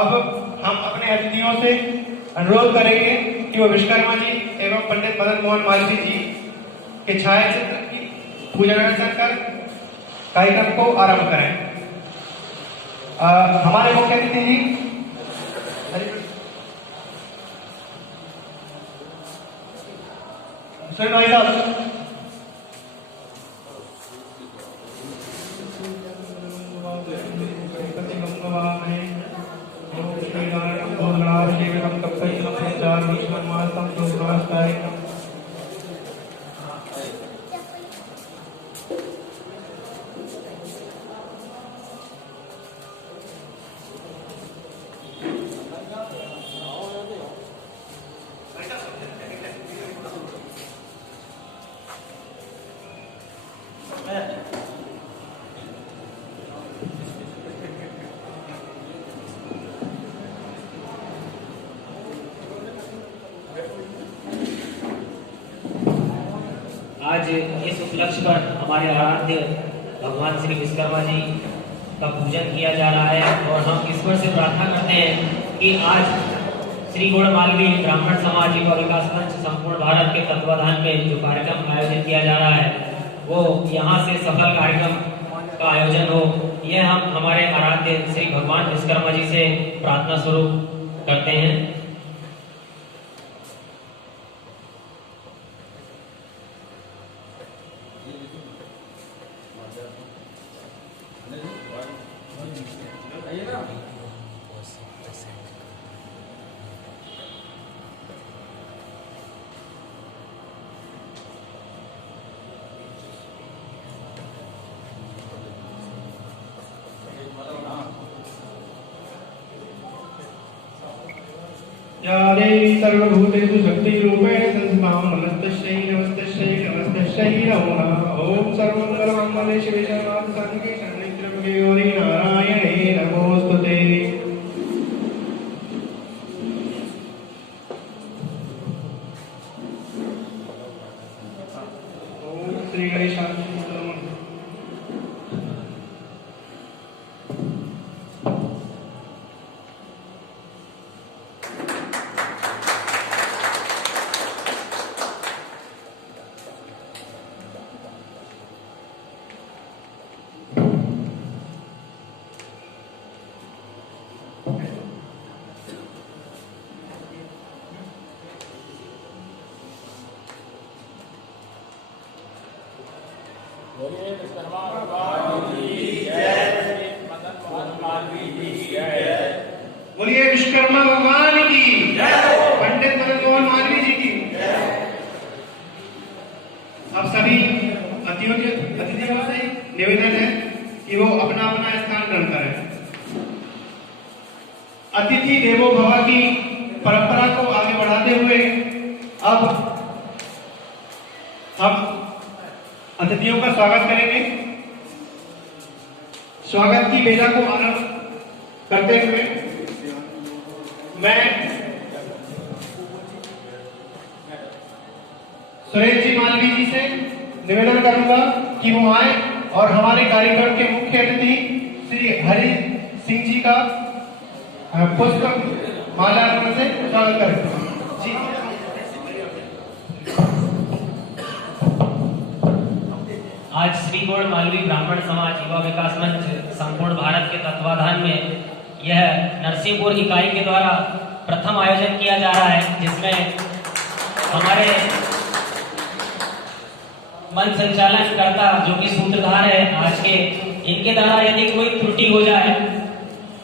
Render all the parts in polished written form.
अब हम अपने अतिथियों से अनुरोध करेंगे कि वो विश्वकर्मा जी एवं पंडित मदन मोहन मालवीय जी के छायाचित्र की पूजा अर्चना कर कार्यक्रम को आरंभ करें। हमारे मुख्य अतिथि जी सुरेश भाई साहब। आज इस उपलक्ष्य पर हमारे आराध्य भगवान श्री विश्वकर्मा जी का पूजन किया जा रहा है और हम ईश्वर से प्रार्थना करते हैं कि आज श्री गौड़ मालवीय ब्राह्मण समाज युवा विकास मंच संपूर्ण भारत के तत्वाधान में जो कार्यक्रम आयोजित किया जा रहा है वो यहाँ से सफल कार्यक्रम का आयोजन हो, यह हम हमारे आराध्य श्री भगवान विश्वकर्मा जी से प्रार्थना स्वरूप करते हैं। या देवी सर्वभूतेषु शक्तिरूपेण संस्मां नमस्तस्यै नमस्तस्यै नमस्तस्यै नमो नमः। ओम सर्वमंगलमांगल्ये शिवे सर्वार्थसाधिके शरण्ये त्र्यंबके गौरी नारायणे नमोस्तुते। ओम श्री गणेशाय नमः। बोलिए विश्वकर्मा भगवान की जय। मदन मोहन मालवीय जी की जय। बोलिए विश्वकर्मा भगवान की जय। पंडित मदन मोहन मालवीय जी की जय। अब सभी अतिथियों से निवेदन है कि वो अपना अपना स्थान ग्रहण करें। अतिथि देवो भव की परंपरा को आगे बढ़ाते हुए अब हम अतिथियों का स्वागत करेंगे। स्वागत की बेला को आरंभ करते हुए मैं सुरेश जी मालवीय जी से निवेदन करूंगा कि वो आए और हमारे कार्यक्रम के मुख्य अतिथि श्री हरि सिंह जी का पुष्प माला अर्पण से स्वागत करें। जी आज श्री गौड़ मालवीय ब्राह्मण समाज युवा विकास मंच संपूर्ण भारत के तत्वाधान में यह नरसिंहपुर इकाई के द्वारा प्रथम आयोजन किया जा रहा है, जिसमें हमारे मंच संचालनकर्ता जो कि सूत्रधार है आज के, इनके द्वारा यदि कोई त्रुटि हो जाए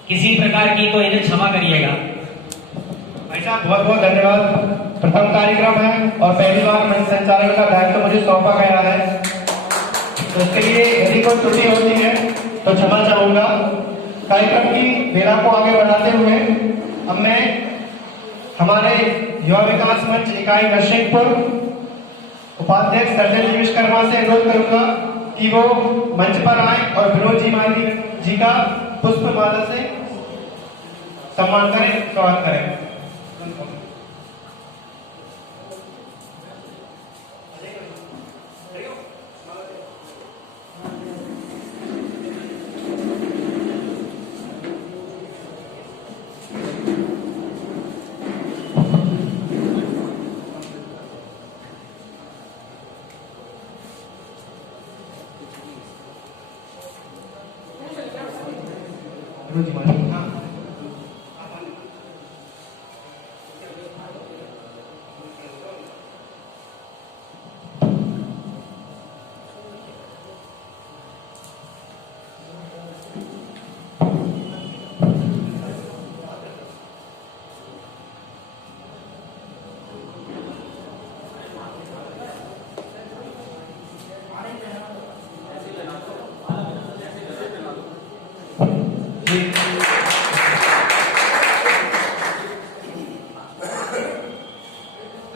किसी प्रकार की तो इन्हें क्षमा करिएगा। भाई साहब बहुत बहुत धन्यवाद। प्रथम कार्यक्रम है और पहली बार मंच संचालन का दायित्व मुझे सौंपा गया है, तो इसके लिए यदि कोई त्रुटि होती है तो क्षमा चाहूंगा। कार्यक्रम की बेला को आगे बढ़ाते हुए अब मैं हमारे युवा विकास मंच इकाई नरसिंहपुर उपाध्यक्ष सर्जन जी विश्वकर्मा से अनुरोध करूंगा कि वो मंच पर आए और विनोद जी मालवीय जी का पुष्प माला से सम्मान करें, स्वागत करें।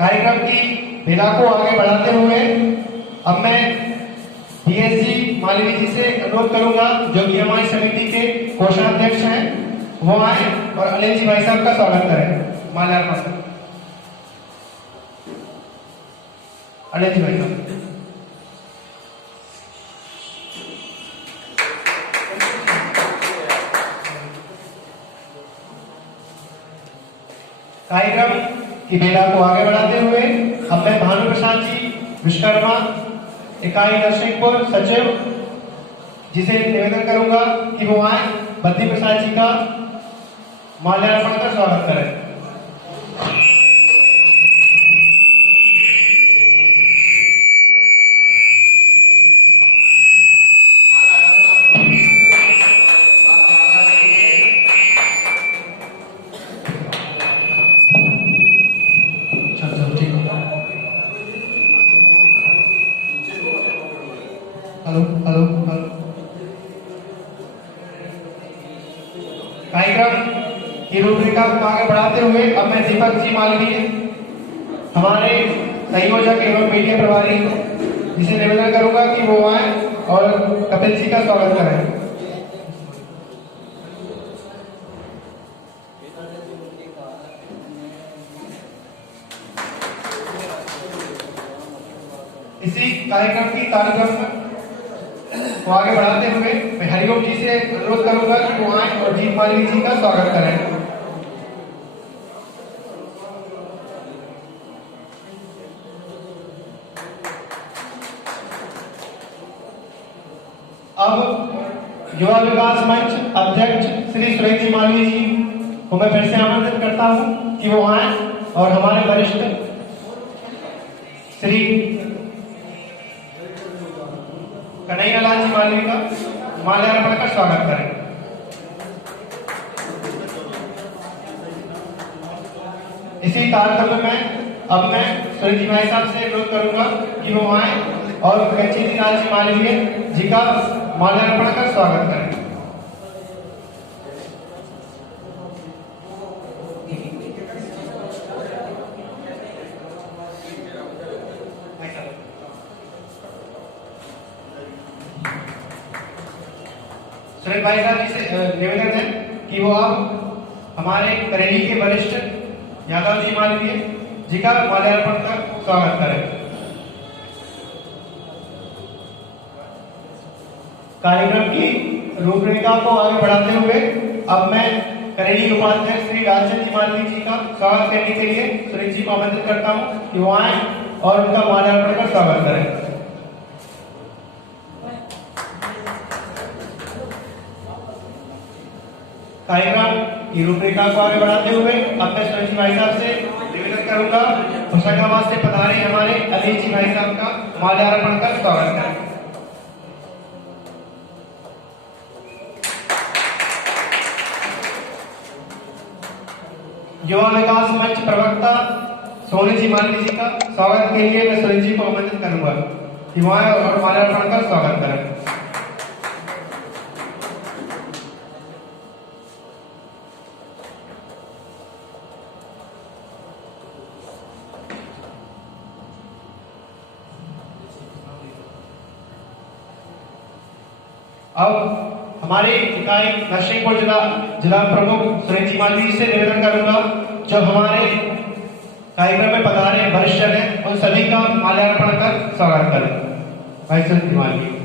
कार्यक्रम की बेला को आगे बढ़ाते हुए अब मैं DSG मालवी जी से अनुरोध करूंगा, जो कि हमारी समिति के कोषाध्यक्ष हैं, वो आए और अनिल जी भाई साहब का स्वागत करें। माल्यार्पण अनिल जी भाई साहब। कार्यक्रम की बेला को आगे बढ़ाते हुए अब मैं भानु प्रसाद जी विश्वकर्मा इकाई नरसिंहपुर सचिव जी से निवेदन करूंगा कि वो आए, बद्री प्रसाद जी का माल्यार्पण कर स्वागत करें। Hello hello hello. कार्यक्रम की रूपरेखा को आगे बढ़ाते हुए अब मैं दीपक जी मालवीय हमारे संयोजक एवं मीडिया प्रभारी जिसे निवेदन करूंगा कि वो आए और कपिल जी का स्वागत करें। इसी कार्यक्रम की कार्यक्रम को आगे बढ़ाते हुए मैं हरिओम जी से अनुरोध करूंगा कि वो आए और जीत मालवी जी का स्वागत करें। अब युवा विकास मंच अध्यक्ष श्री सुरेश जी मालवी जी को मैं फिर से आमंत्रित करता हूं कि वो आए और हमारे वरिष्ठ श्री कन्हैयालाल जी मालवी का माल्यार्पण का स्वागत करें। इसी तारतम्य में अब मैं सुरेश जी भाई साहब से अनुरोध करूंगा कि वो आए और कच्ची लाल जी मालवीय जी का माल्यार्पण का स्वागत करें। सुरेश भाई साहब जी से निवेदन है कि वो आप हमारे करेली के वरिष्ठ यादव जी मालवीय जी का माल्यार्पण का स्वागत करें। कार्यक्रम की रूपरेखा को आगे बढ़ाते हुए अब मैं करेली उपाध्यक्ष श्री राजचंद जी मालवी जी का स्वागत करने के लिए सुरेश जी को आमंत्रित करता हूं कि वो आए और उनका माल्यार्पण का स्वागत करें। कार्यक्रम की रूपरेखा को आगे बढ़ाते हुए अब मैं सुरेश जी भाई साहब से निवेदन करूंगा होशंगाबाद से पधारे हमारे अनिल जी भाई साहब का माल्यार्पण का स्वागत करें। युवा विकास मंच प्रवक्ता सोनी जी मालवी जी का स्वागत के लिए मैं सुरेश जी को आमंत्रित करूंगा कि वो आए और माल्यार्पण का स्वागत करें। अब हमारे इकाई नरसिंहपुर जिला प्रमुख सुरेश जी मालवी से निवेदन करूंगा, जो हमारे कार्यक्रम में पधारे वरिष्ठ हैं उन सभी का माल्यार्पण कर स्वागत करें। भाई सुरेश जी मालवी।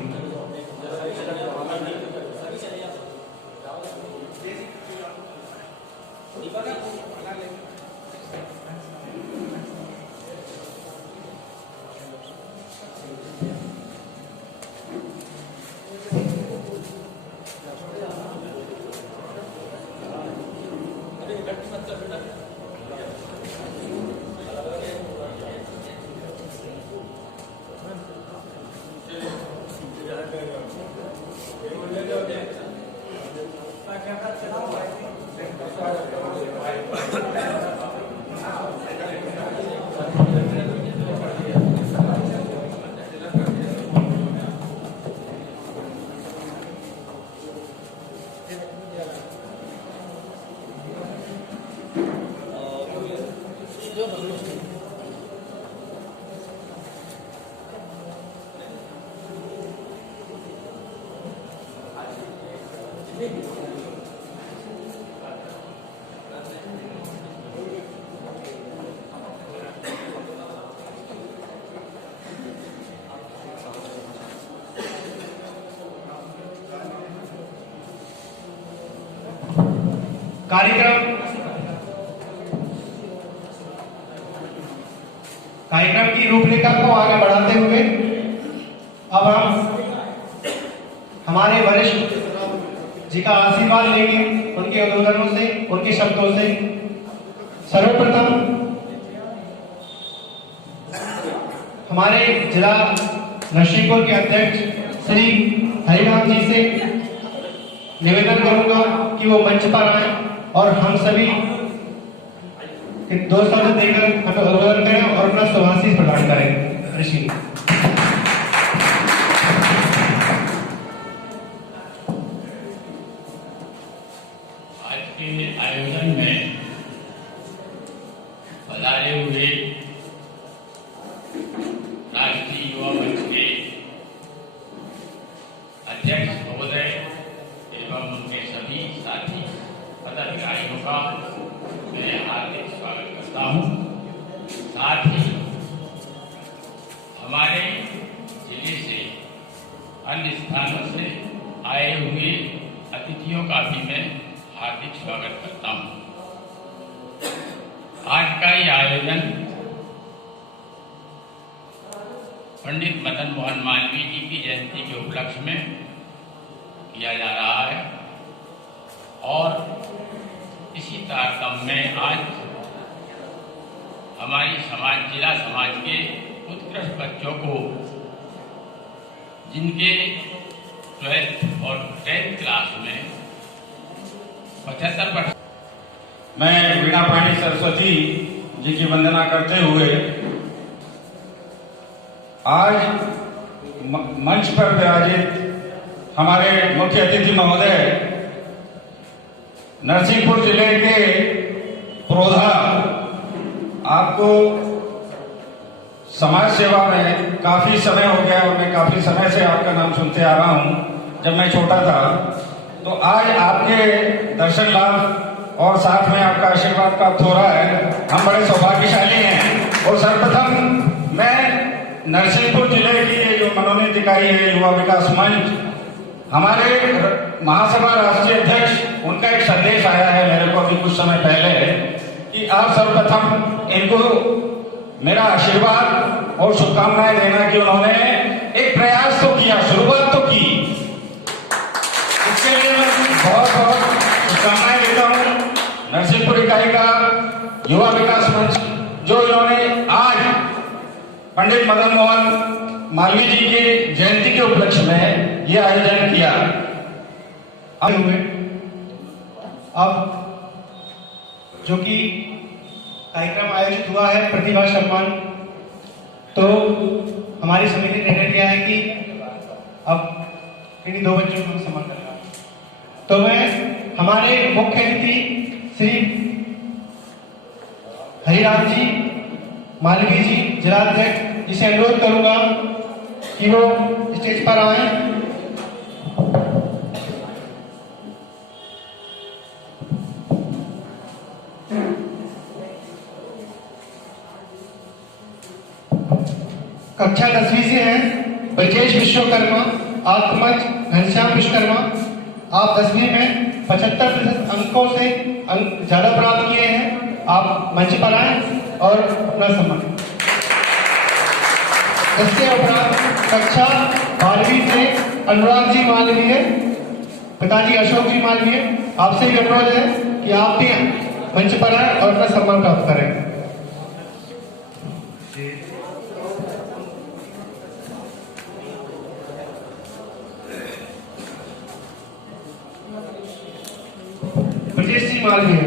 कार्यक्रम की रूपरेखा को आगे बढ़ाते हुए अब हम हमारे वरिष्ठ जी का आशीर्वाद लेंगे, उनके उद्बोधनों से, उनके शब्दों से। सर्वप्रथम हमारे जिला नरसिंहपुर के अध्यक्ष श्री हरिराम जी से निवेदन करूंगा कि वो मंच पर आए और हम सभी दो शब्द देकर हमें उद्बोधन करें और अपना शुभाशीष प्रदान करें। ऋषि के आयोजन में पधारे हुए राष्ट्रीय युवा मंच के अध्यक्ष महोदय एवं उनके सभी साथी पदाधिकारियों का मैं हार्दिक स्वागत करता हूं। साथ ही हमारे जिले से अन्य स्थानों से आए हुए अतिथियों का भी मैं हार्दिक स्वागत करता हूं। आज का ये आयोजन पंडित मदन मोहन मालवीय जी की जयंती के उपलक्ष्य में किया जा रहा है और इसी तारतम्य में आज हमारी जिला समाज के उत्कृष्ट बच्चों को जिनके 12th और 10th क्लास में 75%। मैं वीणा पाणी सरस्वती जी की वंदना करते हुए आज मंच पर विराजित हमारे मुख्य अतिथि महोदय नरसिंहपुर जिले के प्रोधा, आपको समाज सेवा में काफी समय हो गया और मैं काफी समय से आपका नाम सुनते आ रहा हूं। जब मैं छोटा था तो आज आपके दर्शन लाभ और साथ में आपका आशीर्वाद प्राप्त हो रहा है, हम बड़े सौभाग्यशाली हैं। और सर्वप्रथम मैं नरसिंहपुर जिले की जो मनोनीत इकाई है युवा विकास मंच, हमारे महासभा राष्ट्रीय अध्यक्ष, उनका एक संदेश आया है मेरे को अभी कुछ समय पहले कि आप सर्वप्रथम इनको मेरा आशीर्वाद और शुभकामनाएं देना कि उन्होंने एक प्रयास तो किया, शुरुआत तो की। इसके लिए मैं बहुत बहुत शुभकामनाएं देता हूँ नरसिंहपुर इकाई का युवा विकास मंच, जो इन्होंने आज पंडित मदन मोहन मालवीय जी की जयंती के उपलक्ष्य में यह आयोजन किया। अब जो कि कार्यक्रम आयोजित हुआ है प्रतिभा सम्मान, तो हमारी समिति ने निर्णय लिया है कि अब इन्हीं 2 बच्चों को सम्मान करेगा। तो मैं हमारे मुख्य अतिथि श्री हरिराम जी मालवीय जी जिलाध्यक्ष, इसे अनुरोध करूंगा कि वो स्टेज पर आए। कक्षा 10वीं से हैं ब्रजेश विश्वकर्मा, आत्मज घनश्याम विश्वकर्मा। आप 10वीं में 75% अंकों से ज्यादा प्राप्त किए हैं। आप मंच पर आए और अपना सम्मान। इसके उपरांत कक्षा 12वीं से अनुराग जी मालवीय, पिताजी अशोक जी मालवीय, आपसे भी अनुरोध है कि आप भी मंच पर आए और अपना सम्मान प्राप्त करें। ब्रजेश जी मालवीय।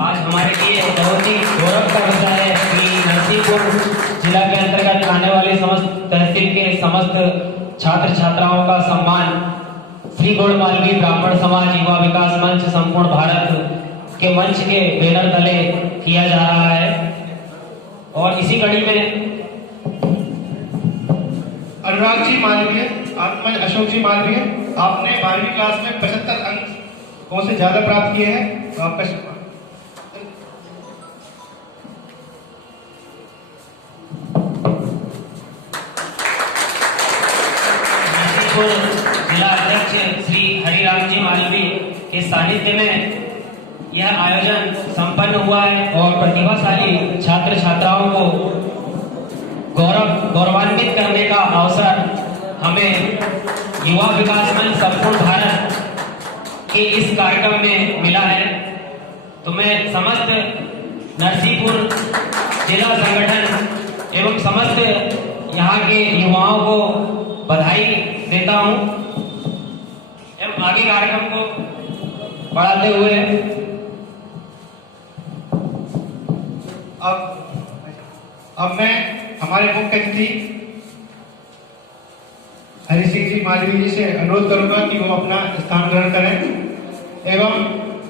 आज हमारे लिए बहुत ही गौरव का विषय है कि नरसिंहपुर जिला के अंतर्गत आने वाले समस्त तहसील के समस्त छात्र छात्राओं का सम्मान श्री गौड़ मालवीय ब्राह्मण समाज युवा विकास मंच संपूर्ण भारत के मंच के बैनर तले किया जा रहा है। और इसी कड़ी में अनुराग जी मालवीय, आत्मज अशोक जी मालवीय, आपने 12वीं क्लास में 75 अंकों से ज्यादा प्राप्त किए हैं, तो आपका जिला अध्यक्ष श्री हरिराम जी मालवीय के सानिध्य में यह आयोजन संपन्न हुआ है और प्रतिभाशाली छात्र छात्राओं को गौरवान्वित करने का अवसर हमें युवा विकास मंच संपूर्ण भारत के इस कार्यक्रम में मिला है। तो मैं समस्त नरसिंहपुर जिला संगठन एवं समस्त यहाँ के युवाओं को बधाई देता हूँ एवं आगे कार्यक्रम को बढ़ाते हुए अब मैं हमारे मुख्य अतिथि हरि सिंह जी मालवीय जी से अनुरोध करूंगा कि वो अपना स्थान ग्रहण करें एवं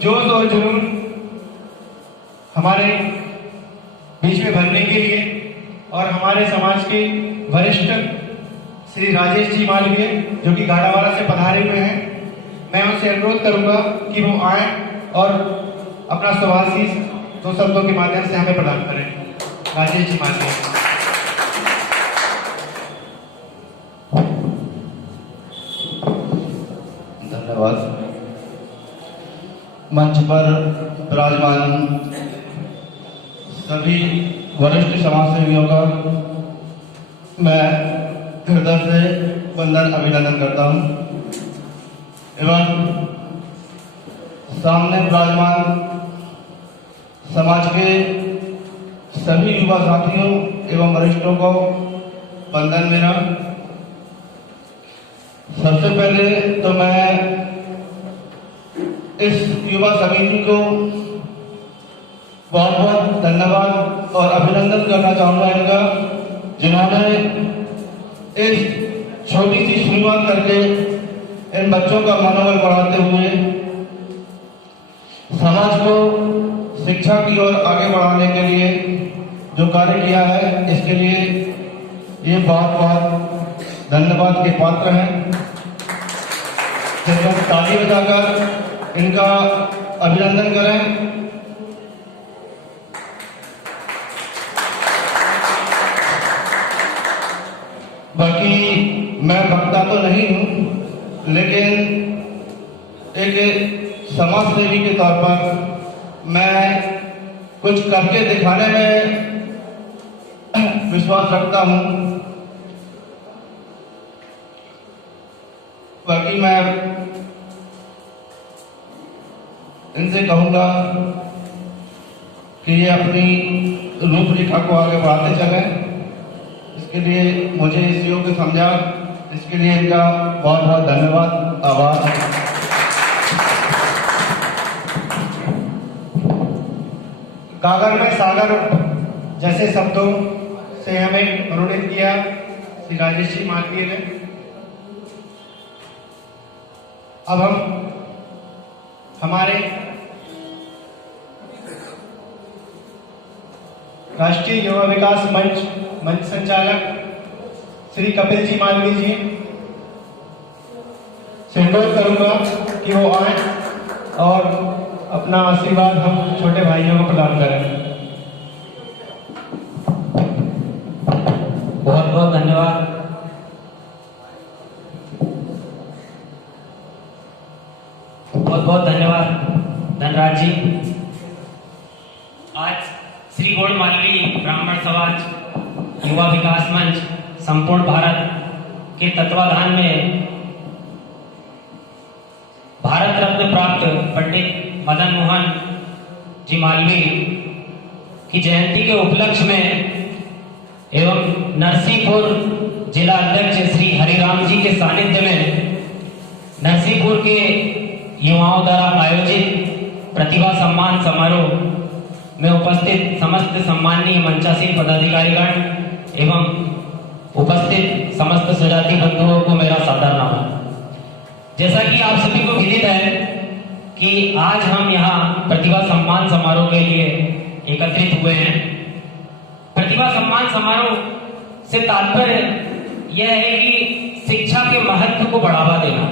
जोश और जुनून हमारे बीच में भरने के लिए और हमारे समाज के वरिष्ठ श्री राजेश जी मालवीय जो कि गाड़ावाड़ा से पधारे हुए हैं, मैं उनसे अनुरोध करूंगा कि वो आए और अपना शुभाशीष 2 शब्दों के माध्यम से हमें प्रदान करें। राजेश जी मालवीय। धन्यवाद। मंच पर विराजमान सभी वरिष्ठ समाजसेवियों का मैं हृदय से वंदन अभिनंदन करता हूं एवं सामने विराजमान समाज के सभी युवा साथियों एवं वरिष्ठों को वंदन मेरा। सबसे पहले तो मैं इस युवा समिति को बहुत बहुत धन्यवाद और अभिनंदन करना चाहूंगा इनका, जिन्होंने इस छोटी सी शुरुआत करके इन बच्चों का मनोबल बढ़ाते हुए समाज को शिक्षा की ओर आगे बढ़ाने के लिए जो कार्य किया है, इसके लिए ये बहुत बहुत धन्यवाद के पात्र हैं। हम ताली बजाकर इनका अभिनंदन करें। बाकी मैं वक्ता तो नहीं हूं, लेकिन एक समाज सेवी के तौर पर मैं कुछ करके दिखाने में विश्वास रखता हूं। बाकी मैं इनसे कहूंगा कि ये अपनी रूपरेखा को आगे बढ़ाते चलें। इसके लिए मुझे इस योग समझा, इसके लिए इनका बहुत बहुत धन्यवाद, आभार। गागर में सागर जैसे शब्दों से हमें प्रेरित किया श्री राजेश जी मालवीय ने। अब हम हमारे राष्ट्रीय युवा विकास मंच संचालक श्री कपिल जी मालवीय जी से अनुरोध करूंगा कि वो आए और अपना आशीर्वाद हम छोटे भाइयों को प्रदान करें। बहुत बहुत धन्यवाद। बहुत बहुत धन्यवाद धनराज जी। आज श्री गौड़ मालवीय ब्राह्मण समाज युवा विकास मंच संपूर्ण भारत के तत्वाधान में भारत रत्न प्राप्त पंडित मदन मोहन जी मालवीय की जयंती के उपलक्ष्य में एवं नरसिंहपुर जिला अध्यक्ष श्री हरिराम जी के सानिध्य में नरसिंहपुर के युवाओं द्वारा आयोजित प्रतिभा सम्मान समारोह में उपस्थित समस्त सम्माननीय मंचासीन पदाधिकारीगण एवं उपस्थित समस्त सुजाति बंधुओं को मेरा सादर नमन। जैसा कि आप सभी को विदित है कि आज हम यहाँ प्रतिभा सम्मान समारोह के लिए एकत्रित हुए हैं। प्रतिभा सम्मान समारोह से तात्पर्य यह है कि शिक्षा के महत्व को बढ़ावा देना,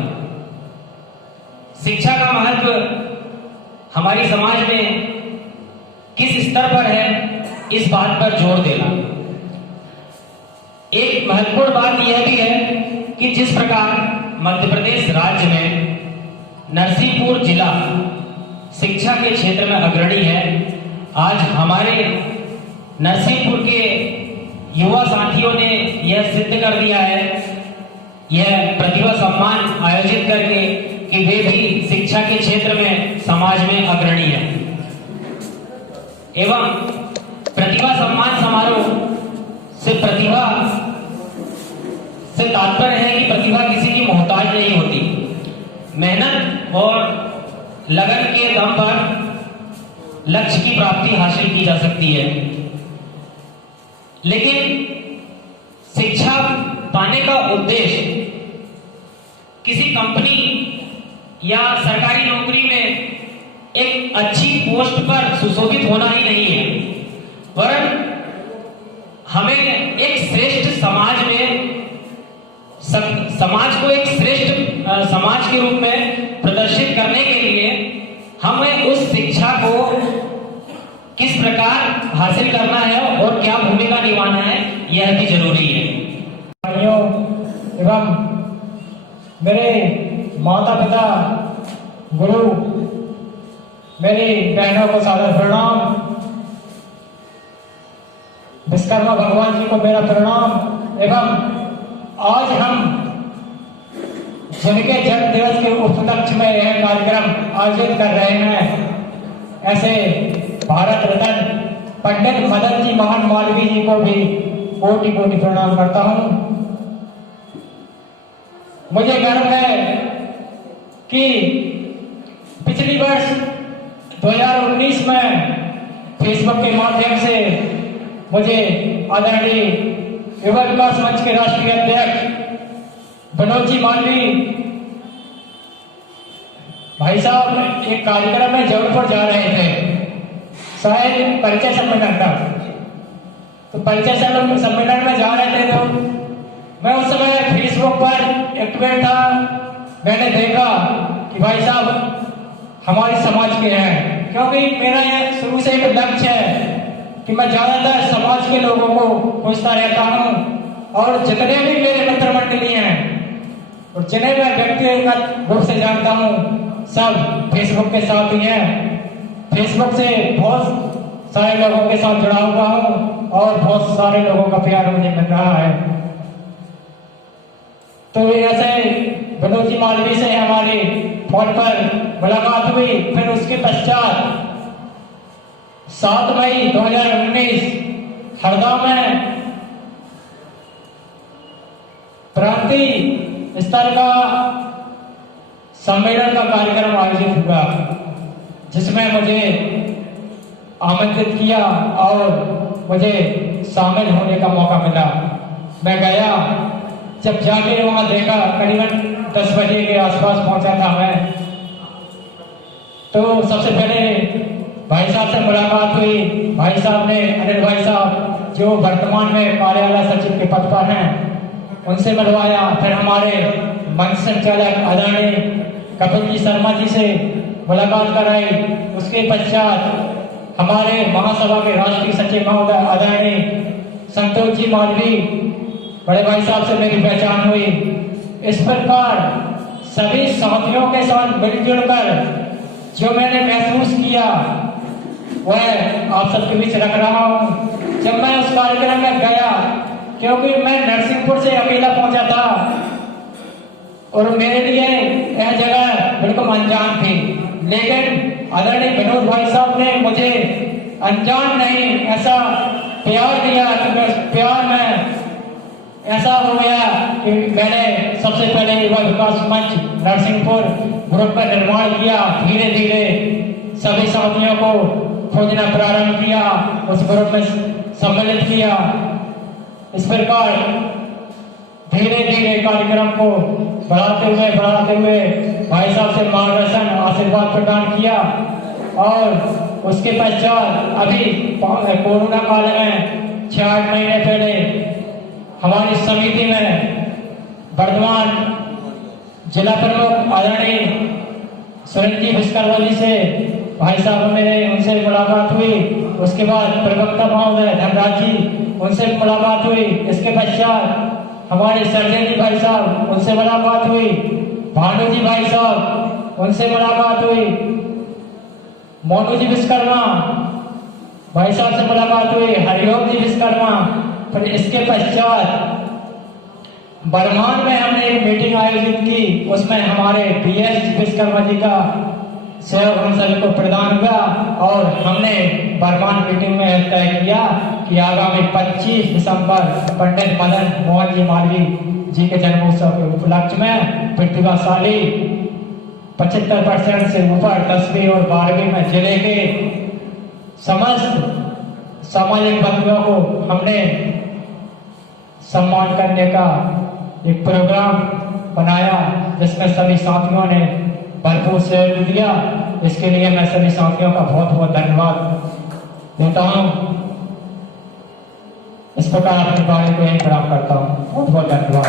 शिक्षा का महत्व हमारी समाज में किस स्तर पर है इस बात पर जोर देना। एक महत्वपूर्ण बात यह भी है कि जिस प्रकार मध्य प्रदेश राज्य में नरसिंहपुर जिला शिक्षा के क्षेत्र में अग्रणी है, आज हमारे नरसिंहपुर के युवा साथियों ने यह सिद्ध कर दिया है, यह प्रतिभा सम्मान आयोजित करके, कि वे भी शिक्षा के क्षेत्र में समाज में अग्रणी है। एवं प्रतिभा सम्मान समारोह से प्रतिभा से तात्पर्य है कि प्रतिभा किसी की मोहताज नहीं होती। मेहनत और लगन के दम पर लक्ष्य की प्राप्ति हासिल की जा सकती है, लेकिन शिक्षा पाने का उद्देश्य किसी कंपनी या सरकारी नौकरी में एक अच्छी पोस्ट पर सुशोभित होना ही नहीं है, वरन हमें एक श्रेष्ठ समाज में समाज को एक श्रेष्ठ समाज के रूप में प्रदर्शित करने के लिए हमें उस शिक्षा को किस प्रकार हासिल करना है और क्या भूमिका निभाना है, यह भी जरूरी है। भाइयों एवं मेरे माता पिता, गुरु, मेरी बहनों को सादर प्रणाम, विश्वकर्मा भगवान जी को मेरा प्रणाम। एवं आज हम जिनके जन्म दिवस के उपलक्ष्य में यह कार्यक्रम आयोजित कर रहे हैं, ऐसे भारत रत्न पंडित मदन जी मोहन मालवीय जी को भी कोटि कोटि प्रणाम करता हूं। मुझे गर्व है कि पिछली वर्ष 2019 में फेसबुक के माध्यम से मुझे आदरणीय युवा विकास मंच के राष्ट्रीय अध्यक्ष विनोद जी मालवीय भाई साहब एक कार्यक्रम में जबलपुर जा रहे थे, शायद परिचय सम्मेलन का, तो परिचय सम्मेलन में जा रहे थे, तो मैं उस समय फेसबुक पर एक्टिवेट था। मैंने देखा कि भाई साहब हमारे समाज के हैं, क्योंकि मेरा यह शुरू से एक लक्ष्य है कि मैं ज्यादातर समाज के लोगों को पूछता रहता हूँ, और जितने भी मेरे मित्र मंडली हैं और जिन्हें मैं व्यक्तिगत रूप से जानता हूँ, सब फेसबुक के साथ ही हैं। फेसबुक से बहुत सारे लोगों के साथ जुड़ा हुआ हूँ और बहुत सारे लोगों का प्यार मुझे मिल रहा है। तो ऐसे विनोद जी मालवीय से हमारी फोन पर मुलाकात हुई। फिर उसके पश्चात 7 मई 2019 हरदा में प्रांतीय स्तर का सम्मेलन का कार्यक्रम आयोजित हुआ, जिसमें मुझे आमंत्रित किया और मुझे शामिल होने का मौका मिला। मैं गया, जब जाके वहां देखा, करीबन 10 बजे के आसपास पहुंचा था मैं, तो सबसे पहले भाई साहब से मुलाकात हुई। भाई साहब ने, अनिल भाई साहब जो वर्तमान में कार्यालय सचिव के पद पर हैं, उनसे मिलवाया। फिर हमारे मंच संचालक आदरणीय कपिल जी शर्मा जी से मुलाकात कराई। उसके पश्चात हमारे महासभा के राष्ट्रीय सचिव महोदय आदरणीय संतोष जी मालवीय, बड़े भाई साहब से मेरी पहचान हुई। इस प्रकार सभी साथियों के साथ मिलजुल कर जो मैंने महसूस किया वह आप सबके बीच रख रहा हूँ। जब मैं उस कार्यक्रम में गया, क्योंकि मैं नरसिंहपुर से अकेला पहुंचा था और मेरे लिए यह जगह बिल्कुल अनजान थी, लेकिन आदरणीय विनोद भाई साहब ने मुझे अनजान नहीं, ऐसा प्यार दिया कि प्यार में ऐसा हो गया कि मैंने सबसे पहले युवा विकास मंच नरसिंहपुर ग्रुप का निर्माण किया। धीरे धीरे सभी साथियों को खोजना प्रारंभ किया, उस ग्रुप में सम्मिलित किया। इस प्रकार धीरे धीरे कार्यक्रम को बढ़ाते हुए भाई साहब से मार्गदर्शन आशीर्वाद प्रदान किया। और उसके पश्चात अभी कोरोना काल में 6-8 महीने पहले हमारी समिति में वर्तमान जिला प्रमुख आदरणीय सुरेंद्र विश्वकर्मा जी से भाई साहब मेरे उनसे मुलाकात हुई। उसके बाद प्रवक्ता महोदय धनराज जी उनसे मुलाकात हुई। इसके पश्चात हमारे सर्जन जी भाई साहब उनसे मुलाकात हुई। भानु जी भाई साहब उनसे मुलाकात हुई। मोनू जी विश्वकर्मा भाई साहब से मुलाकात हुई। हरिओम जी विश्वकर्मा। फिर इसके पश्चात बर्मान में हमने एक मीटिंग आयोजित की। उसमें हमारे BS विश्वकर्मा जी का सहयोग हम सभी को प्रदान हुआ और हमने बर्मान मीटिंग में तय किया कि आगामी 25 दिसंबर पंडित मदन मोहन जी मालवीय जी के जन्मोत्सव के उपलक्ष्य में प्रतिभाशाली 75% से ऊपर 10वीं और 12वीं में जिले के समस्त सामाजिक बंधुओं को हमने सम्मान करने का एक प्रोग्राम बनाया, जिसमें सभी साथियों ने भरपूर सहयोग दिया। इसके लिए मैं सभी साथियों का बहुत बहुत धन्यवाद देता हूं। इस प्रकार अपनी बाणी को यही प्रणाम करता हूं। बहुत बहुत धन्यवाद।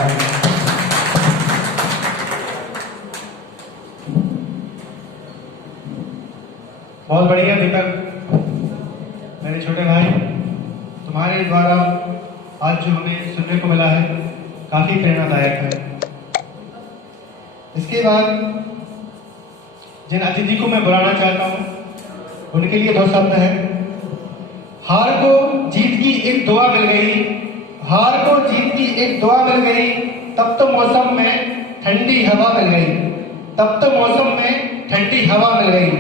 बहुत बढ़िया दीपक, मेरे छोटे भाई, तुम्हारे द्वारा आज जो हमें सुनने को मिला है काफी प्रेरणादायक है। इसके बाद जिन अतिथि को मैं बुलाना चाहता हूं उनके लिए 2 शब्द हैं। हार को जीत की एक दुआ मिल गई, हार को जीत की एक दुआ मिल गई, तब तो मौसम में ठंडी हवा मिल गई, तब तो मौसम में ठंडी हवा मिल गई।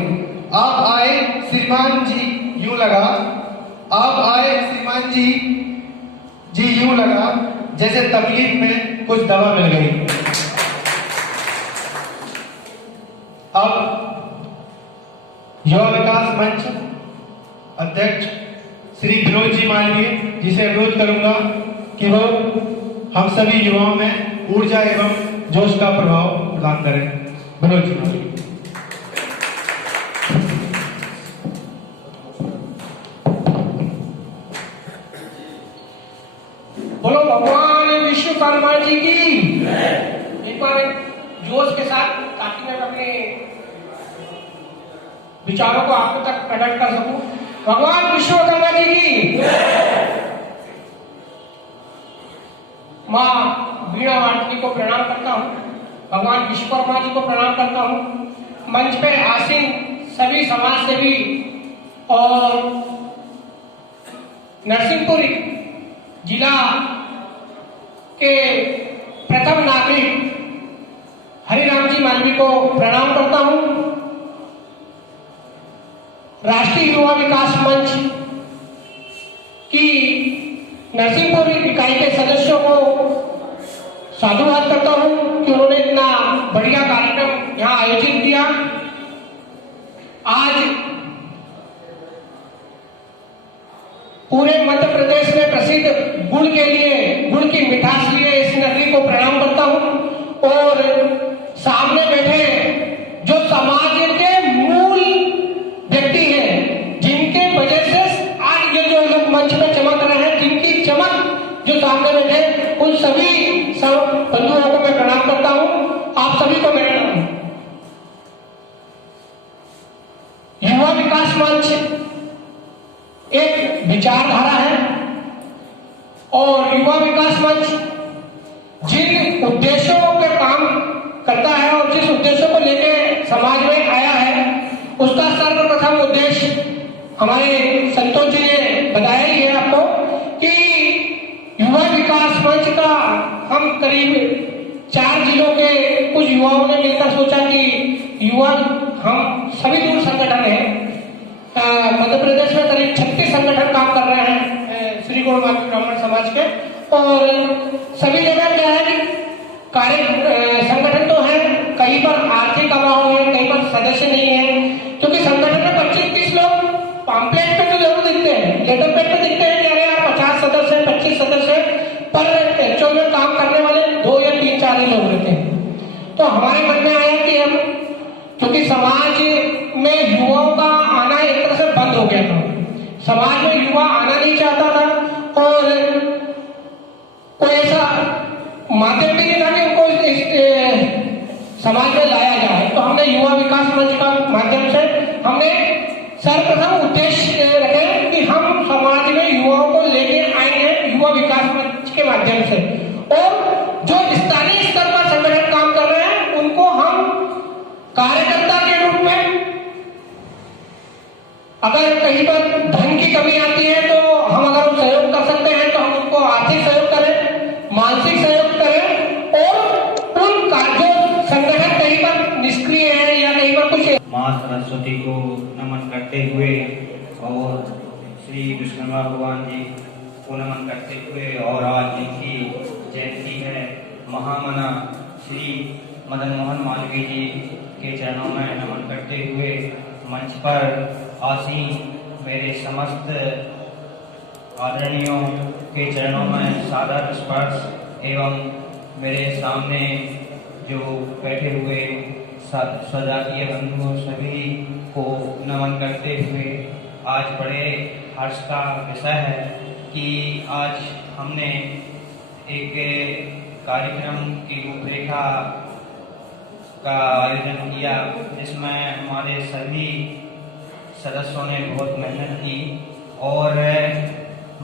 आप आए श्रीमान जी यूं लगा, आप आए श्रीमान जी यूं लगा जैसे तकलीफ में कुछ दवा मिल गई। अब युवा विकास मंच अध्यक्ष श्री विनोद जी मालवीय जी से अनुरोध करूंगा कि वो हम सभी युवाओं में ऊर्जा एवं जोश का प्रभाव प्रदान करें। विनोद जी मालवीय। बोलो भगवान विश्वकर्मा जी की। एक बार जोश के साथ, ताकि मैं अपने विचारों को आप तक प्रकट कर सकूं। भगवान विश्वकर्मा जी की। माँ वीणा वाटनी को प्रणाम करता हूँ, भगवान विश्वकर्मा जी को प्रणाम करता हूँ। मंच पे आसीन सभी समाज सेवी और नरसिंहपुर जिला के प्रथम नागरिक हरिराम जी मालवीय को प्रणाम करता हूं। राष्ट्रीय युवा विकास मंच की नरसिंहपुर इकाई के सदस्यों को साधुवाद करता हूं कि उन्होंने इतना बढ़िया कार्यक्रम यहां आयोजित किया। आज पूरे मध्य प्रदेश में प्रसिद्ध गुड़ के लिए, गुड़ की मिठास लिए इस नगरी को प्रणाम करता हूं। और सामने बैठे जो समाज के मूल व्यक्ति हैं, जिनके वजह से आज ये जो लोग मंच में चमक रहे हैं, जिनकी चमक जो सामने बैठे, उन सभी बंधुओं को मैं प्रणाम करता हूं। आप सभी को मेरा नाम। युवा विकास मंच एक विचारधारा है और युवा विकास मंच जिन उद्देश्यों पे काम करता है और जिस उद्देश्यों को लेकर समाज में आया है, उसका सर्वप्रथम उद्देश्य हमारे संतोष जी ने बताया ही है आपको कि युवा विकास मंच का हम करीब 4 जिलों के कुछ युवाओं ने मिलकर सोचा कि युवा, हम सभी दूर संगठन है, मध्य प्रदेश में करीब 36 संगठन काम कर रहे हैं श्री गौड़वादी ब्राह्मण समाज के, और सभी जगह क्या है कि कार्य संगठन तो है, कहीं पर आर्थिक अभाव है, कहीं पर सदस्य नहीं है, क्योंकि संगठन में 25-30 लोग पॉम्पलेट पे तो जरूर दिखते हैं, लेटर पेड पे दिखते हैं कि अरे यार 50 सदस्य 25 सदस्य, पर एक्चुअल में काम करने वाले लोग रहते हैं। तो हमारे मन में आया कि हम, क्योंकि समाज में युवाओं का आना एक तरह से बंद हो गया था, समाज में युवा आना नहीं चाहता था और कोई ऐसा माध्यम भी नहीं था कि उनको समाज में लाया जाए। तो हमने युवा विकास मंच का माध्यम से हमने सर्वप्रथम उद्देश्य रखे कि हम समाज में युवाओं को लेके आएंगे युवा विकास मंच के माध्यम से, और जो स्थानीय स्तर पर संगठन काम कर रहे हैं उनको हम कार्यकर्ता के रूप में, अगर कहीं पर धन की कमी आती है तो हम अगर सहयोग कर सकते हैं तो हम उनको आर्थिक सहयोग करें, मानसिक सहयोग करें, और उन जो संगठन कहीं पर निष्क्रिय है या कहीं पर कुछ माँ सरस्वती को नमन करते हुए और श्री विश्वकर्मा भगवान जी को नमन करते हुए, और आज जिनकी जयंती है, महामना श्री मदन मोहन मालवीय जी के चरणों में नमन करते हुए मंच पर आसीन मेरे समस्त आदरणीयों के चरणों में सादर स्पर्श एवं मेरे सामने जो बैठे हुए सजातीय बंधुओं सभी को नमन करते हुए, आज बड़े हर्ष का विषय है कि आज हमने एक कार्यक्रम की रूपरेखा का आयोजन किया जिसमें हमारे सभी सदस्यों ने बहुत मेहनत की, और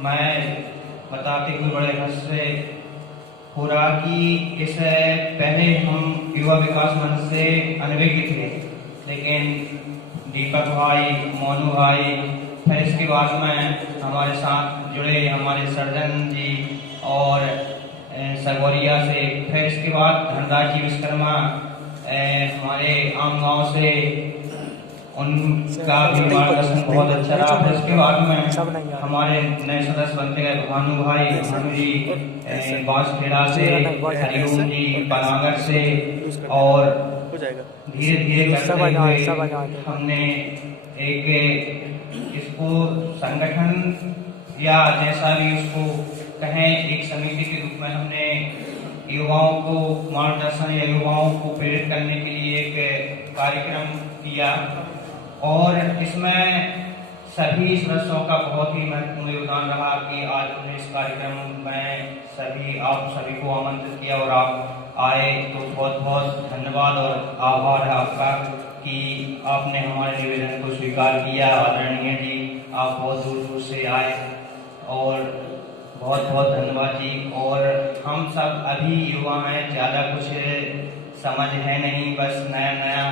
मैं बताते हुए बड़े हर्ष से हो रहा कि इस पहले हम युवा विकास मंच से अनभिज्ञ थे, लेकिन दीपक भाई, मोनू भाई, फिर इसके बाद में हमारे साथ जुड़े हमारे सर्जन जी और सरगोरिया से, फिर इसके बाद धनराज जी विश्वकर्मा हमारे आम गांव से, उनका भी मार्गदर्शन बहुत अच्छा रहा। फिर इसके बाद में हमारे नए सदस्य बनते गए भानु भाई, भानु जी बांसखेड़ा से, हरिओम जी पनागर से, और धीरे धीरे करते हुए हमने एक इसको संगठन या जैसा भी उसको कहें, एक समिति के रूप में हमने युवाओं को मार्गदर्शन या युवाओं को प्रेरित करने के लिए एक कार्यक्रम किया, और इसमें सभी सदस्यों का बहुत ही महत्वपूर्ण योगदान रहा कि आज हमने इस कार्यक्रम में आप सभी को आमंत्रित किया और आप आए। तो बहुत बहुत धन्यवाद और आभार है आपका कि आपने हमारे निवेदन को स्वीकार किया। आदरणीय जी, आप बहुत दूर दूर से आए और बहुत बहुत धन्यवाद जी। और हम सब अभी युवा हैं, ज़्यादा कुछ समझ है नहीं, बस नया नया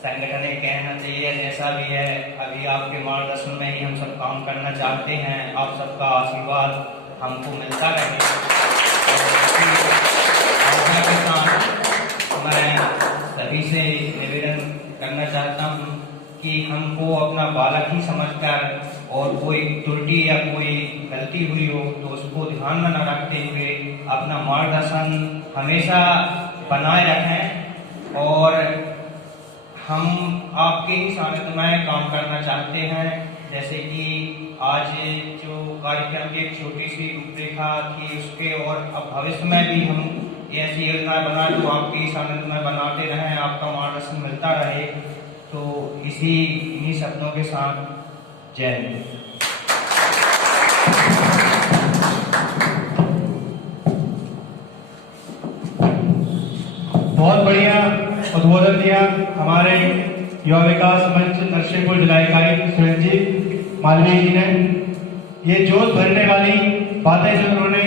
संगठन कहना चाहिए, जैसा भी है अभी आपके मार्गदर्शन में ही हम सब काम करना चाहते हैं। आप सबका आशीर्वाद हमको मिलता रहे। मैं सभी से निवेदन करना चाहता हूँ कि हमको अपना बालक ही समझकर और कोई त्रुटि या कोई गलती हुई हो तो उसको ध्यान में न रखते हुए अपना मार्गदर्शन हमेशा बनाए रखें, और हम आपके ही सानिध्य में काम करना चाहते हैं। जैसे कि आज जो कार्यक्रम की एक छोटी सी रूपरेखा थी उसके, और अब भविष्य में भी हम ऐसी योजनाएं बनाए तो आपके सानिध्य में बनाते रहें, आपका मार्गदर्शन मिलता रहे। तो इन्हीं सपनों के साथ जय हिंद। बहुत बढ़िया उद्बोधन दिया हमारे युवा विकास मंच नरसिंहपुर जिला इकाई सुरेंद्र जी मालवीय जी ने। ये जोश भरने वाली बातें जो उन्होंने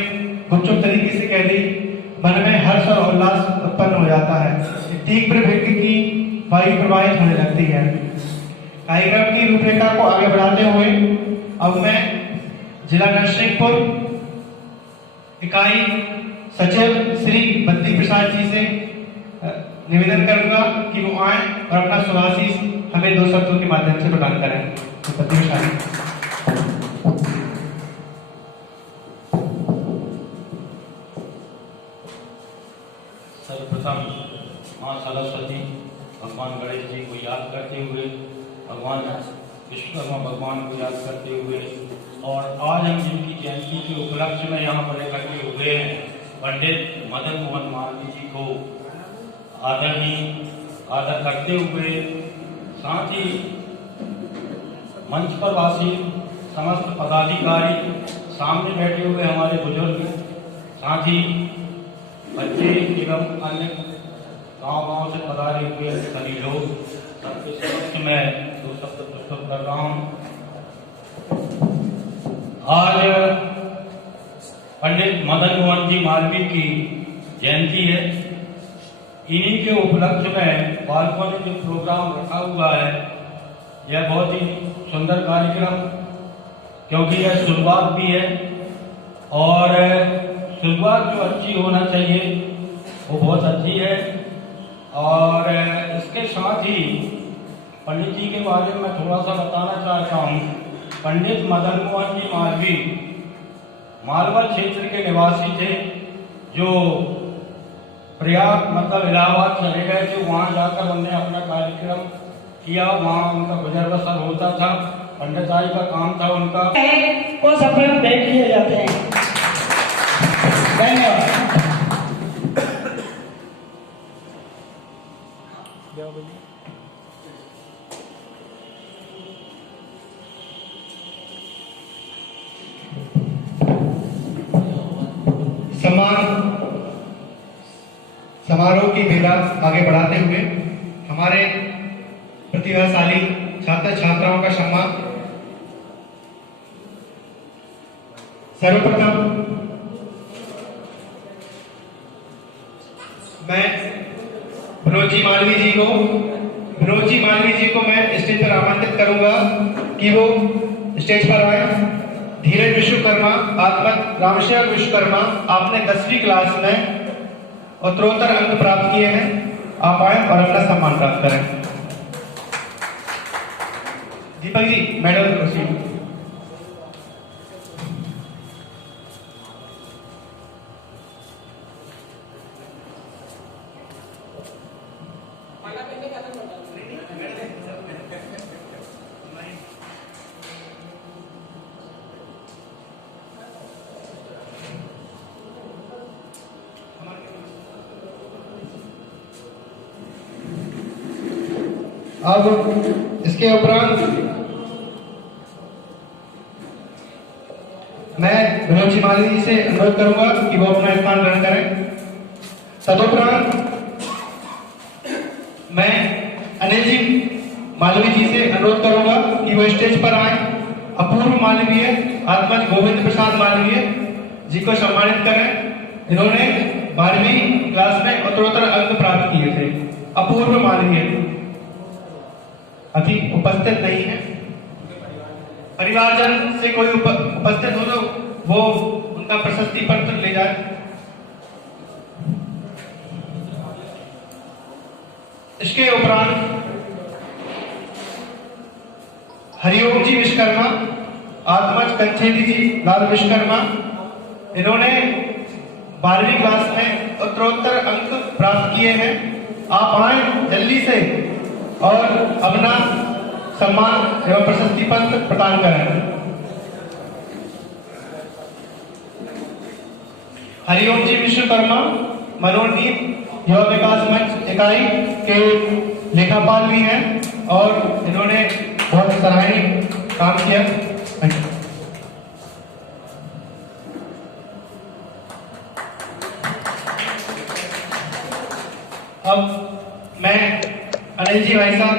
गुपचुप तरीके से कह दी, मन में हर्ष और उल्लास उत्पन्न हो जाता है, तीव्र वेग की वायु प्रवाहित होने लगती है। कार्यक्रम की रूपरेखा को आगे बढ़ाते हुए अब मैं जिला नरसिंहपुर इकाई सचिव श्री बद्री प्रसाद जी से निवेदन करूंगा कि वो आए और अपना शुभाशीष हमें 2 शब्दों के माध्यम से प्रदान करें। तो बद्री प्रसाद सर्वप्रथम माँ सरस्वती भगवान गणेश जी को याद करते हुए, भगवान विश्वकर्मा भगवान को याद करते हुए, और आज हम जिनकी जयंती के उपलक्ष्य में यहाँ पर इकट्ठे हुए हैं पंडित मदन मोहन मालवीय जी को आदर करते हुए, साथ ही मंच पर वासी समस्त पदाधिकारी, सामने बैठे हुए हमारे बुजुर्ग, साथ ही बच्चे एवं अन्य गांव से पधारे हुए सभी लोग, सबके समक्ष मैं दो शब्द प्रस्तुत कर रहा हूं। आज पंडित मदन मोहन जी मालवीय की जयंती है। इन्हीं के उपलक्ष्य में बालकों ने जो प्रोग्राम रखा हुआ है, यह बहुत ही सुंदर कार्यक्रम, क्योंकि यह शुरुआत भी है और शुरुआत जो अच्छी होना चाहिए वो बहुत अच्छी है। और इसके साथ ही पंडित जी के बारे में थोड़ा सा बताना चाहता हूँ। पंडित मदन मोहन जी मालवीय मालवा क्षेत्र के निवासी थे, जो प्रयाग मतलब इलाहाबाद चले गए थे। वहाँ जाकर उन्होंने अपना कार्यक्रम किया, वहाँ उनका गुजर बसर होता था, पंडिताई का काम था उनका। वो सफल भेंट किए जाते हैं। धन्यवाद। सम्मान समारोह की बेला आगे बढ़ाते हुए हमारे प्रतिभाशाली छात्र छात्राओं का सम्मान। सर्वप्रथम मैं विनोद जी मालवीय जी को मैं स्टेज पर आमंत्रित करूंगा कि वो स्टेज पर आए। धीरज विश्वकर्मा, आत्मत रामशेखर विश्वकर्मा, आपने 10वीं क्लास में उत्तरोत्तर अंक प्राप्त किए हैं। आप आए और अपना सम्मान प्राप्त करें। Deepak ji, medal proceed. अब इसके उपरांत मैं विनोद जी मालवीय जी से अनुरोध करूंगा कि वो अपना स्थान ग्रहण करें। तदुपरांत मैं अनिल जी मालवीय जी से अनुरोध करूंगा कि वो स्टेज पर आए। अपूर्व मालवीय, आत्मज गोविंद प्रसाद मालवीय जी को सम्मानित करें। इन्होंने 12वीं क्लास में उत्तरोत्तर अंक प्राप्त किए थे। अपूर्व मालवीय अभी उपस्थित नहीं है। परिवारजन से कोई उपस्थित हो तो वो उनका प्रशस्ति पत्र ले जाए। इसके उपरांत हरिओम जी विश्वकर्मा, आत्मज कंचेली जी लाल विश्वकर्मा, इन्होंने 12वीं क्लास में उत्तरोत्तर अंक प्राप्त किए हैं। आप आए जल्दी से और अपना सम्मान एवं प्रशस्ति पत्र प्रदान करें। हरिओम जी विश्वकर्मा मनोनीत युवा विकास मंच इकाई के लेखापाल भी हैं और इन्होंने बहुत सराहनीय काम किया। अब मैं अनिल जी भाई साहब,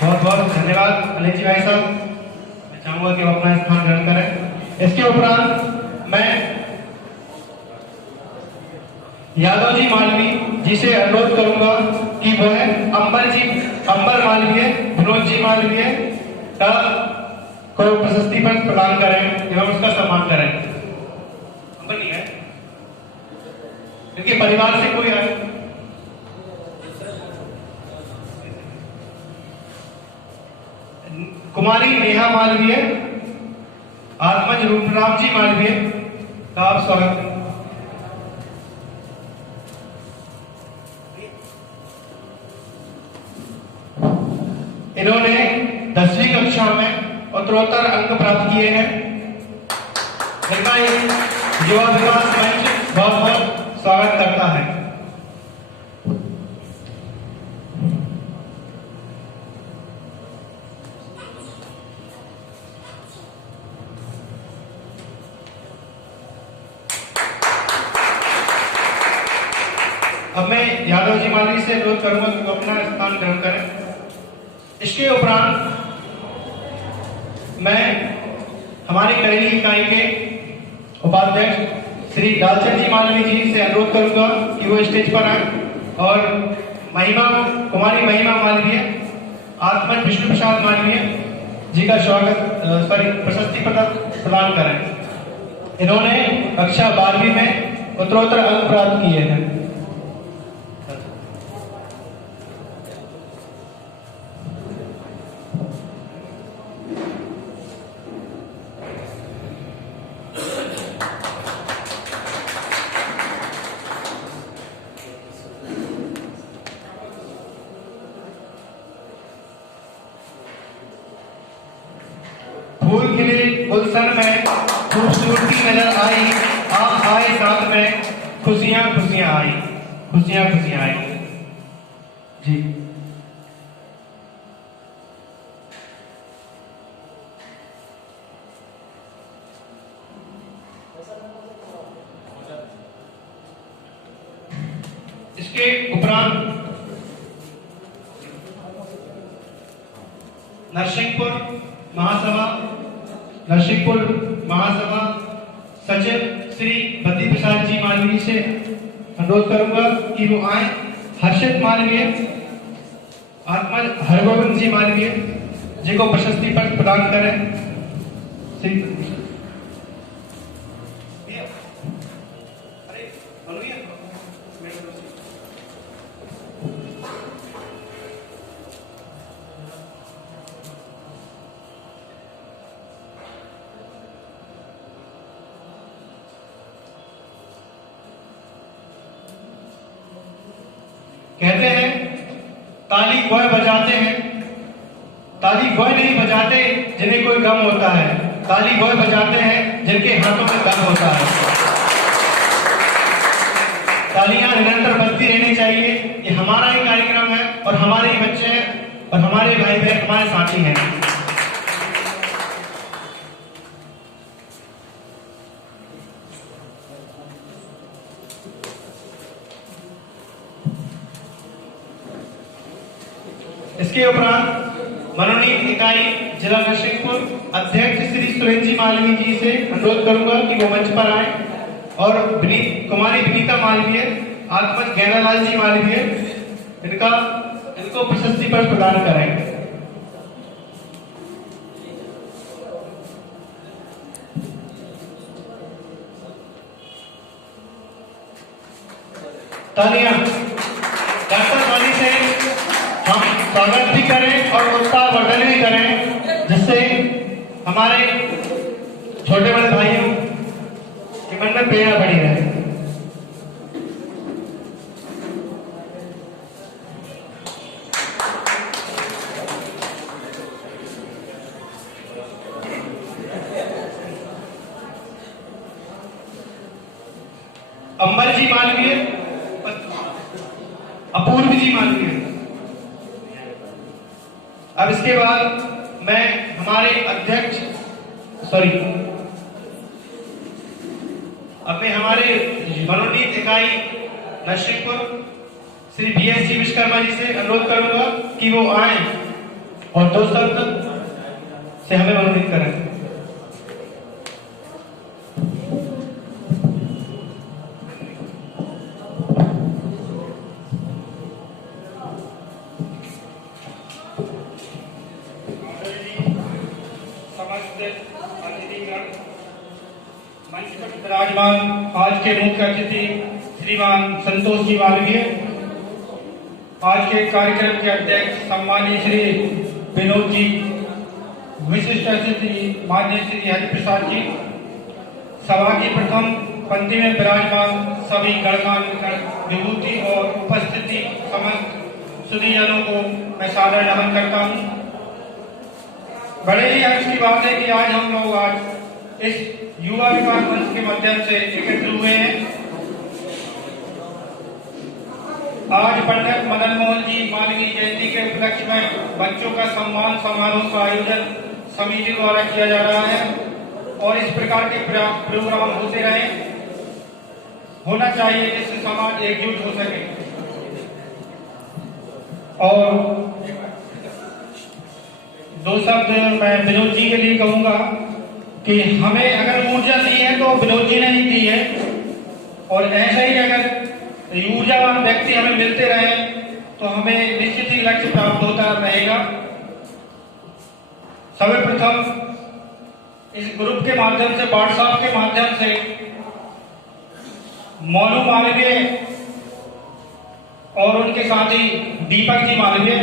बहुत बहुत धन्यवाद अनिल जी भाई साहब। मैं चाहूंगा कि वो अपना स्थान ग्रहण करें। इसके उपरांत मैं यादव जी मालवीय जी से अनुरोध करूंगा कि वह अंबर मालवीय, विनोद जी मालवीय का को प्रशस्ति पत्र प्रदान करें एवं उसका सम्मान करें। अंबर नहीं है क्योंकि परिवार से कोई आए। कुमारी नेहा मालवीय, आत्मज रूपराम जी मालवीय का आप स्वागत। इन्होंने 10वीं कक्षा में उत्तरोत्तर अंक प्राप्त किए हैं। इनका युवा विकास मंच बहुत बहुत स्वागत करता है। अब मैं यादव जी माली से अनुरोध करूंगा कि वो अपना स्थान ग्रहण करें। इसके उपरांत मैं हमारी करेली इकाई के उपाध्यक्ष श्री लालचंद जी मालवीय जी से अनुरोध करूंगा कि वो स्टेज पर आए और कुमारी महिमा मालवीय, आत्मज विष्णु प्रसाद मालवीय जी का प्रशस्ति पदक प्रदान करें। इन्होंने कक्षा 12वीं में उत्तरोत्तर अंक प्राप्त किए हैं। फूल खिले गुलशन में खूबसूरती नजर आई, आप आए साथ में खुशियां खुशियां आई, खुशियां खुशियां आई जी। इसके उपरांत नरसिंहपुर महासभा सचिव श्री बद्री प्रसाद जी मालवीय से अनुरोध करूंगा कि वो आए। हर्षित मालवीय, आत्मज हरगोविंद जी मालवीय जी को प्रशस्ति पत्र प्रदान करें। कहते हैं ताली वह बजाते हैं, ताली वह नहीं बजाते जिन्हें कोई गम होता है, ताली वह बजाते हैं जिनके हाथों में दम होता है। तालियां निरंतर बजती रहनी चाहिए। ये हमारा ही कार्यक्रम है और हमारे ही बच्चे हैं और हमारे भाई बहन हमारे साथी हैं। इसके उपरांत मनोनीत इकाई जिला नरसिंहपुर अध्यक्ष श्री सुरेंद्र जी मालवीय जी से अनुरोध करूंगा कि वो मंच पर आए और कुमारी विनीता मालवीय, आत्मज गैनालाल जी मालवीय इनको प्रशस्ति पत्र प्रदान करें। तालियां डॉक्टर माली से हम स्वागत भी करें और उत्साह वर्धन भी करें, जिससे हमारे छोटे बड़े भाइयों के मन में प्रेरणा बढ़ी रहे। अंबर जी मालवीय, अपूर्व जी मालवीय। अब इसके बाद मैं हमारे मनोनीत इकाई नरसिंहपुर श्री BS जी विश्वकर्मा जी से अनुरोध करूंगा कि वो आए और 2 शब्द से हमें मनोनीत करें। मंच पर विराजमान आज के मुख्य अतिथि श्रीमान संतोष जी मालवीय, आज के कार्यक्रम के अध्यक्ष सम्मानीय श्री विनोद जी, विशिष्ट अतिथि माननीय श्री हरिप्रसाद जी, सभा की प्रथम पंक्ति में विराजमान सभी गणमान्य विभूति और उपस्थिति समस्त सुधीजनों को मैं सादर नमन करता हूँ। बड़े ही हर्ष की बात है कि आज हम लोग आज इस युवा विकास मंच के माध्यम से एकत्र हुए हैं। आज पंडित मदन मोहन जी मालवीय जयंती के उपलक्ष्य में बच्चों का सम्मान समारोह का आयोजन समिति द्वारा किया जा रहा है और इस प्रकार के प्रोग्राम होते रहे, होना चाहिए जिससे समाज एकजुट हो सके। और दो शब्द मैं विनोद जी के लिए कहूंगा कि हमें अगर ऊर्जा दी है तो विनोद जी ने ही दी है, और ऐसे ही अगर ऊर्जावान व्यक्ति हमें मिलते रहे तो हमें निश्चित ही लक्ष्य प्राप्त होता रहेगा। सर्वप्रथम इस ग्रुप के माध्यम से, व्हाट्सएप के माध्यम से मोनू मालवीय और उनके साथी दीपक जी मालवीय,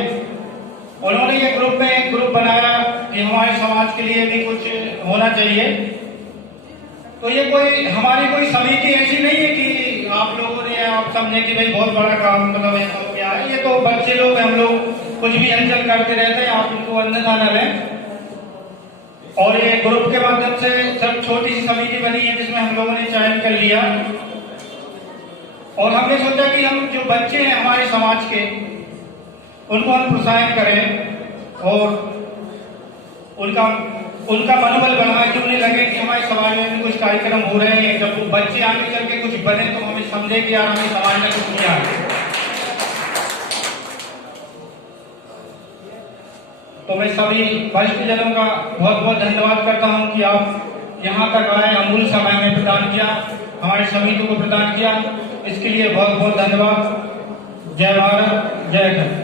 उन्होंने ये ग्रुप में एक ग्रुप बनाया कि हमारे समाज के लिए भी कुछ होना चाहिए। तो ये कोई हमारी कोई समिति ऐसी नहीं है कि आप लोगों ने आप समझे कि भाई बहुत बड़ा काम मतलब ऐसा हो गया है। ये तो बच्चे लोग, हम लोग कुछ भी हलचल करते रहते हैं, आप इनको अन्यथा न लें। और ये ग्रुप के माध्यम से सब छोटी सी समिति बनी है जिसमें हम लोगों ने चयन कर लिया और हमने सोचा कि हम जो बच्चे हैं हमारे समाज के, उनको हम प्रोत्साहित करें और उनका मनोबल बढ़ाएं कि उन्हें लगे कि हमारे समाज में भी कुछ कार्यक्रम हो रहे हैं। जब बच्चे आगे चल के कुछ बने तो हमें समझे कि यार हमें समाज में कुछ किया है। तो मैं सभी वरिष्ठ जनों का बहुत बहुत धन्यवाद करता हूं कि आप यहाँ तक आए, अमूल्य समय में प्रदान किया, हमारे समिति को प्रदान किया, इसके लिए बहुत बहुत धन्यवाद। जय भारत, जय हिंद।